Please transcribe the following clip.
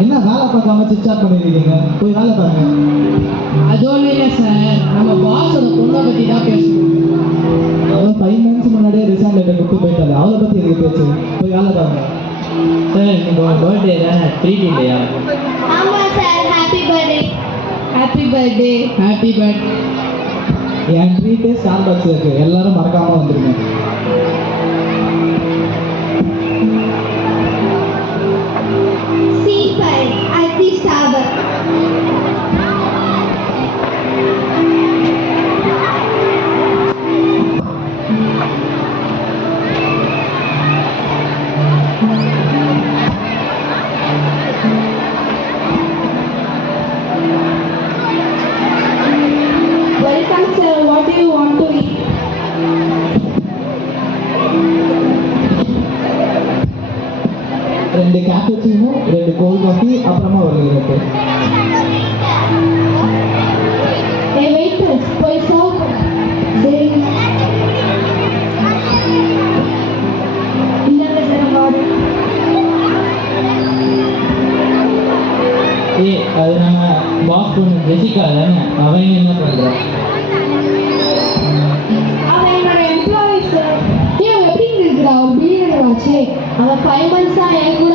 என்ன வேலை பார்க்காம சிச்சாட் பண்ணிருக்கீங்க? போய் வேலை பாருங்க. அது ஒன்றும் இல்லை சார், நம்ம பாஸோட பொண்ணை பற்றி தான் பேசணும். அவன் 5 months முன்னாடியே ரிசைன் லெட்டர் கொடுத்து போயிட்டாரு. அவளை பற்றி எதுக்கு பேச்சு? போய் வேலை பாருங்க. சார் இன்னைக்கு ஒரு பர்த்டே தானே, ட்ரீட் இல்லையா? ஆமாம் sir, happy birthday. Happy birthday. Happy birthday. என் ட்ரீட்டே ஸ்டார்பக்ஸ் இருக்கு, எல்லாரும் மறக்காம வந்துருங்க. C5 at the Starbucks. Welcome sir, what do you want to eat? ரெண்டு கேப்புச்சினோ, 2 கோல்ட் காஃபி, அப்புறமா ஒரு இருக்கு. Hey waiters, போய் சர்வ் பண்ணுங்க. இந்தாங்க சார் ஆர்டர். அது நம்ம பாஸ் பொண்ணு ஜெசிகா தானே, அவன் என்ன பண்ணுறான்? அவன் என்னோட எம்ப்ளாயி சார். அவன் எப்படி இருக்கிறா? அவன் பில்லியனர் ஆச்சு. அவன் 5 months தான் என் கூட